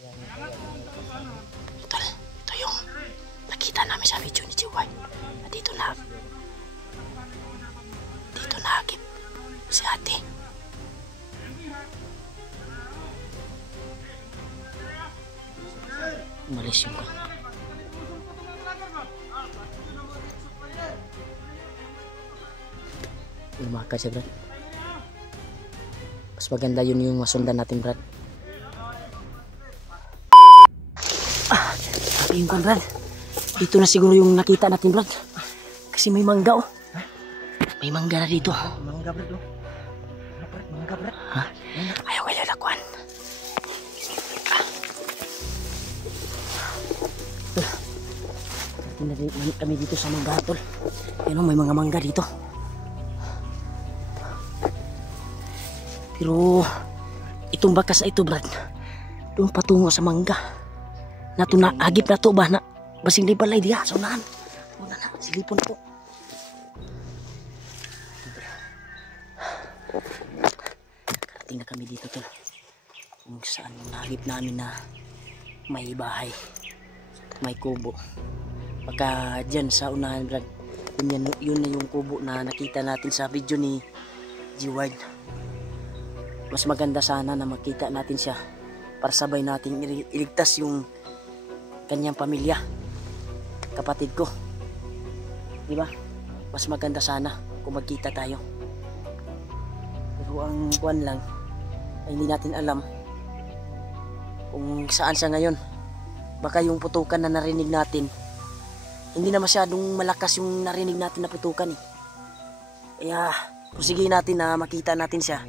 Ito yung nakita namin sa video ni Jiway. Dito nagip si ate. Umalis yung lumakad siya, Brad. Mas maganda yun yung masundan natin, Brad. Sabi yung kan, Brad. Dito na siguro yung nakita natin, Brad. Kasi may mangga, oh. May mangga na dito. Mangga, Brad, oh. Mangga, Brad. Ha? Ayaw kayo lakuan. Tingnan kami dito sa mangga, tol. Yan, oh, may mga mangga dito. Pero itong bakas na ito, Brad, doon patungo sa mangga. Nato na agip na to ba na basing di balay diha sa unahan. Una na silipon po. Karating na kami dito, tol. Kung saan yung nagip namin na may bahay, may kubo. Pagka dyan sa unahan, Brad, yun na yung kubo na nakita natin sa video ni G-Wide. Mas maganda sana na makita natin siya para sabay natin iligtas yung kanyang pamilya, kapatid ko, diba? Mas maganda sana kung magkita tayo. Pero ang buwan lang ay hindi natin alam kung saan siya ngayon. Baka yung putukan na narinig natin, hindi na masyadong malakas yung narinig natin na putukan, eh. Kaya pusigin natin na makita natin siya.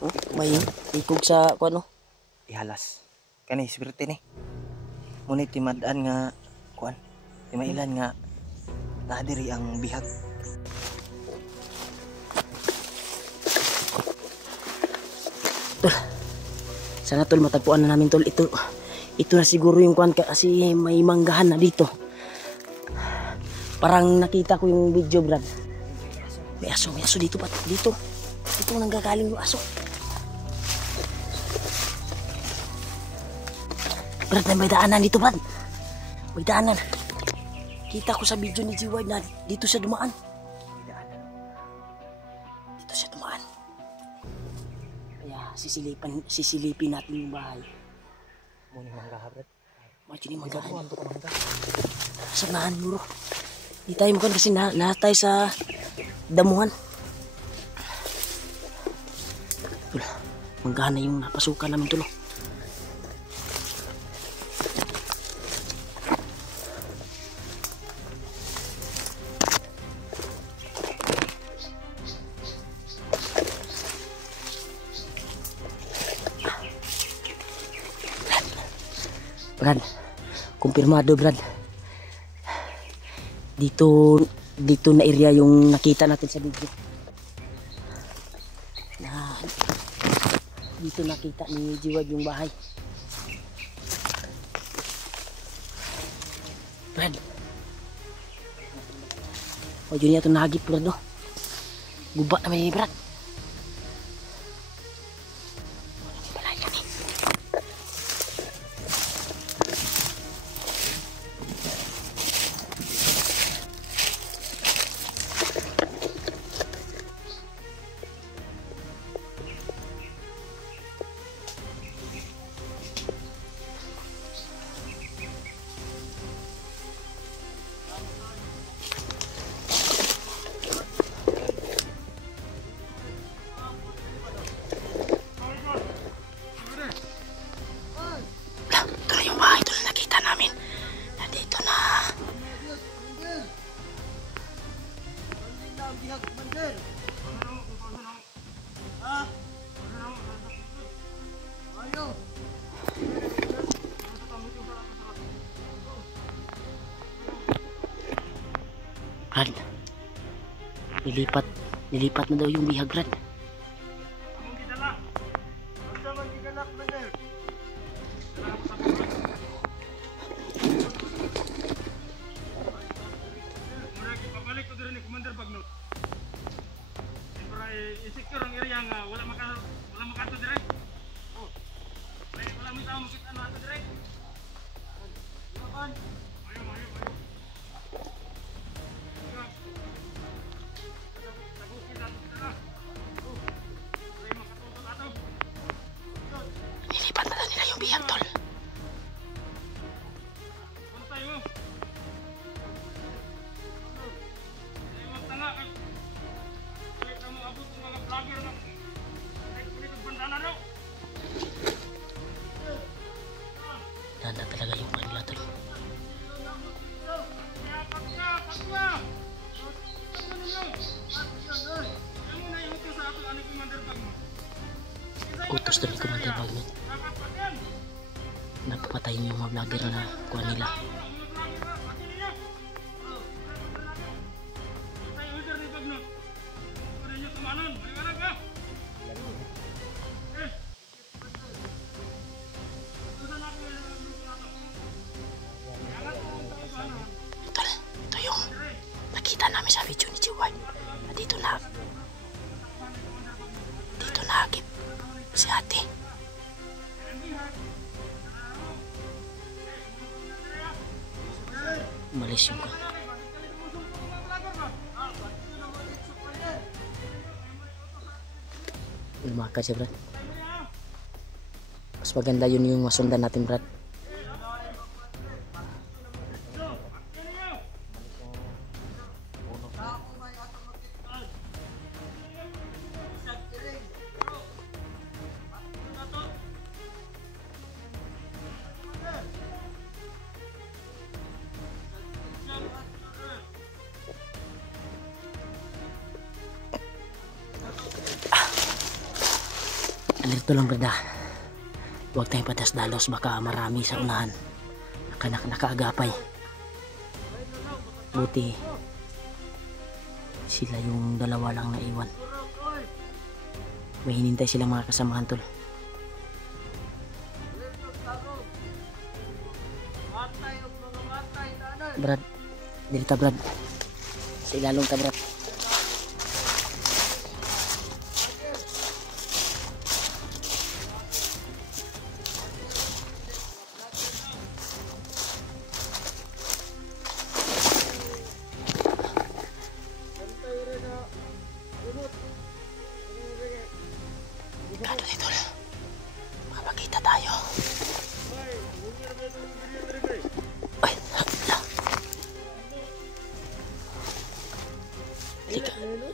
Oh, may ikog sa kuano Ihalas kani swerte ni. Ngunit timadaan nga kuan, timailan nga nadiri ang bihag. Tol, sana tol matagpuan na namin, tol. Ito na siguro yung kuan, kasi may manggahan na dito. Parang nakita ko yung video, Brad. May aso dito pa. Dito nanggagaling yung aso. Brad, may daanan dito, Brad. May daanan. Kita ko sa video ni G-Wide na dito siya dumaan. Dito siya dumaan. Kaya sisilipin natin yung bahay. Muna mangga, Brad. Macini mangga. Sa nahan, bro. Di tayo makan kasi natay sa damuhan. Manggahan na yung napasukan namin, tulo. Brad, kumpirmado, Brad. Dito na area yung nakita natin sa video. Dito nakita ni G-Wide yung bahay. Brad. O, yun ito nahagip, Brad, no? Guba naman yun, Brad. Brad, nilipat na daw yung bihag, Brad. Balik ko din ni Commander Bagnot. Para i-secure ang area nga wala makato dire. Oh. Wala mo tao Nilipat na nila yung bihag, tol. Nanda talaga yung kanila, tol. Utos tuloy Commander Bagnot. Napapatayin yung mga vlogger na kuha nila. Tol, ito yung nakita namin sa video ni Jiway. Dito nahagip si ate. Umalis yung lumakas siya, Brad. Mas maganda yun yung masundan natin, Brad. Alerto lang, Brad. Huwag tayong patas-dalos, baka marami sa unahan nakaagapay. Buti sila yung dalawa lang naiwan. May hinintay silang mga kasamahan, tol. Brad, dito, Brad. Sa ilalong ka, Brad. Kado dito na. Makapagkita tayo. Ay, hala. Halika. Kado dito na.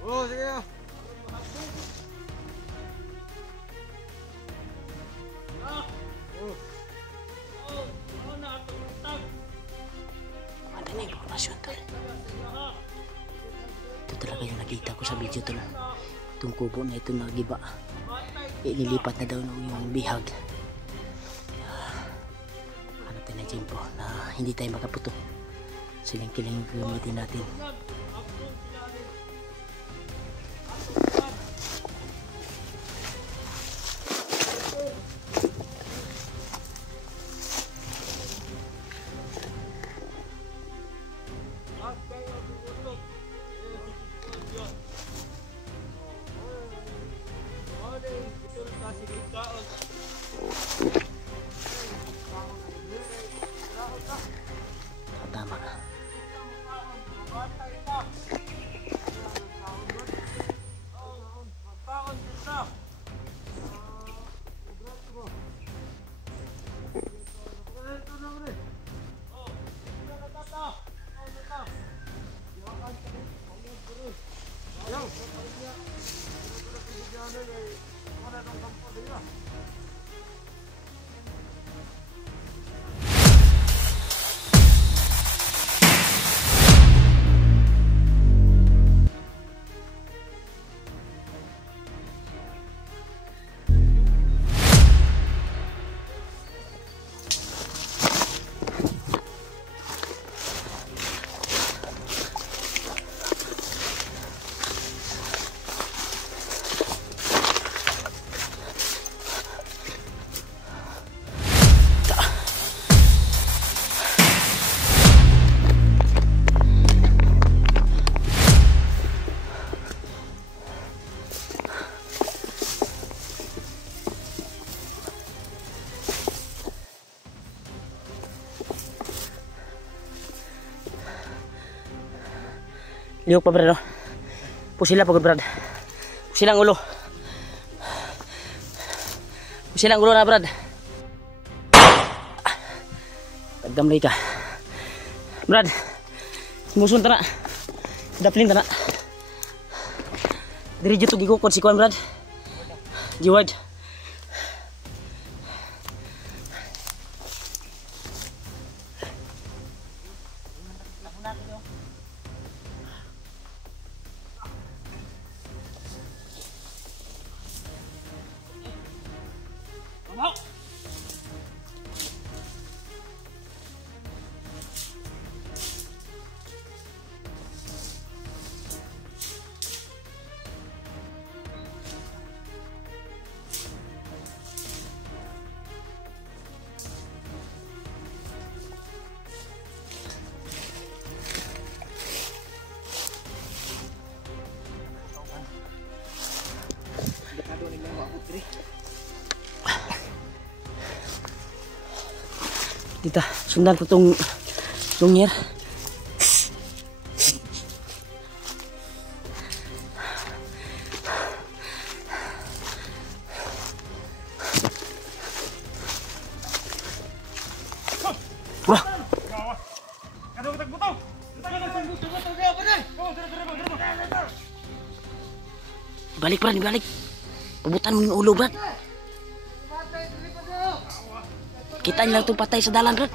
Oh, sige na. Ano na informasyon, tol? Ito talaga yung nakita ko sa video, tol. Itong kubo na ito nagiba. Ililipat na daw yung bihag. Hanap tayo ng tiyempo na hindi tayo makaputo. Siling-kiling yung gamitin natin. Tama. Lihok pa brad. Pusila pagod brad. Pusilang ulo. Pusilang ulo na brad. Taggamlay ka. Brad. Musun ta na. Daplin ta na. Diri jud to gigukod si kuan brad. Jiwad. Dita, sundan ko tong lungyer. Wah. Balik Brad, balik. Pubutan mo yung ulo Brad. Kita lang itong patay sa dalan Brad.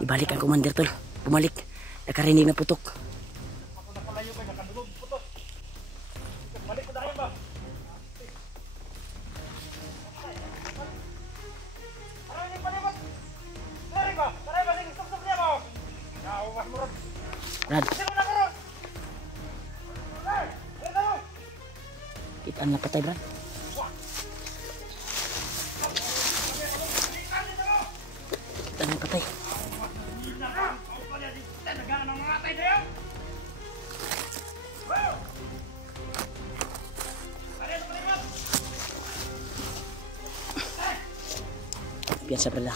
Ibalik ang commander tol. Bumalik. Nakarinig na putok. Brad. Kita na patay Brad. Kita na patay. Biasa Brad.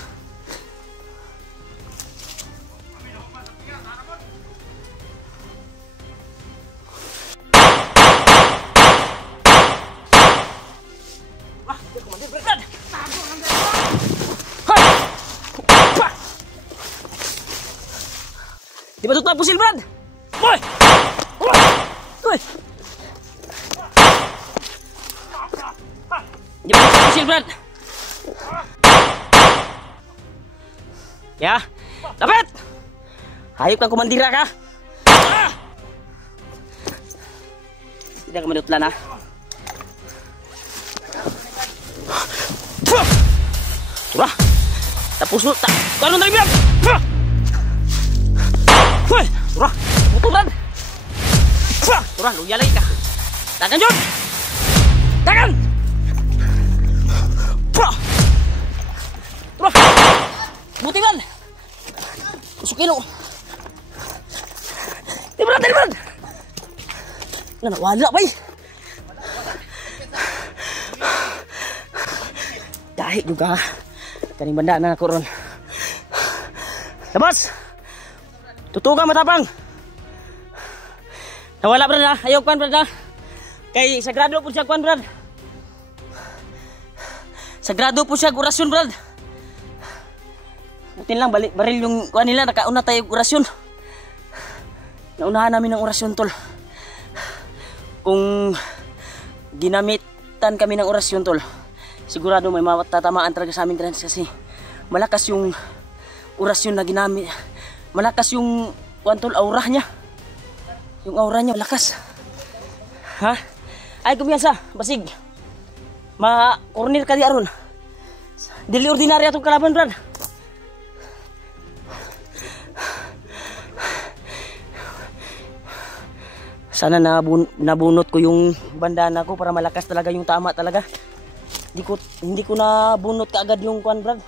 Di ba tutup pusil Brad? Boy! Boy! Di ba tutup pusil Brad? Ya, dapat! Hayop kang kumandira ka! Tidak ka manutlan ha? Surah! Tapos mo! Kanon tayo Brad! Hoy, surah, putulan. Surah, luya lagi kah? Tagan Jun. Tagan. Surah. Butikan. Masukin lo. Dibrad. Nana wala bay. Dahil juga. Kaning banda na ako ron. Labas. Tutugang matapang. Nawala Brad ha. Ayaw kwan Brad ha. Kay sagrado po siya kwan Brad. Sagrado po siya orasyon Brad. Butin lang baril yung kwan nila. Nakauna tayo orasyon. Naunahan namin ng orasyon tol. Kung ginamitan kami ng orasyon tol, sigurado may matatamaan talaga sa amin kasi malakas yung orasyon na ginamit. Malakas yung kuantol aura niya. Yung aura niya malakas. Ha? Ay kumiyasa, basig. Ma-corner ka di aron. Dili ordinarya itong kalaban Brad. Sana nabunot ko yung bandana ko para malakas talaga yung tama talaga. Hindi ko nabunot kaagad yung kuan Brad.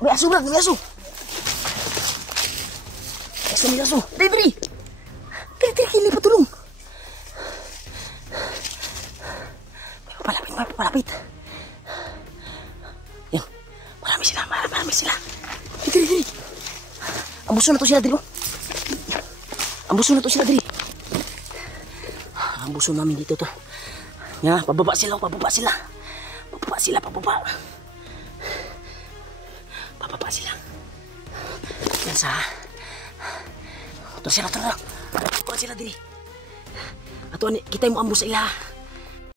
May aso brad, may aso. May aso. Diri. Kili patulong. May papalapit. Yan. Marami sila. Diri. Ambuso na to sila, Diri. Ambuso namin dito to. Ya, pababa sila. Pababa sila. Yan sa... Ito sila, tara. Pababa sila, Diri. Ato, kita mo ambus sa ila.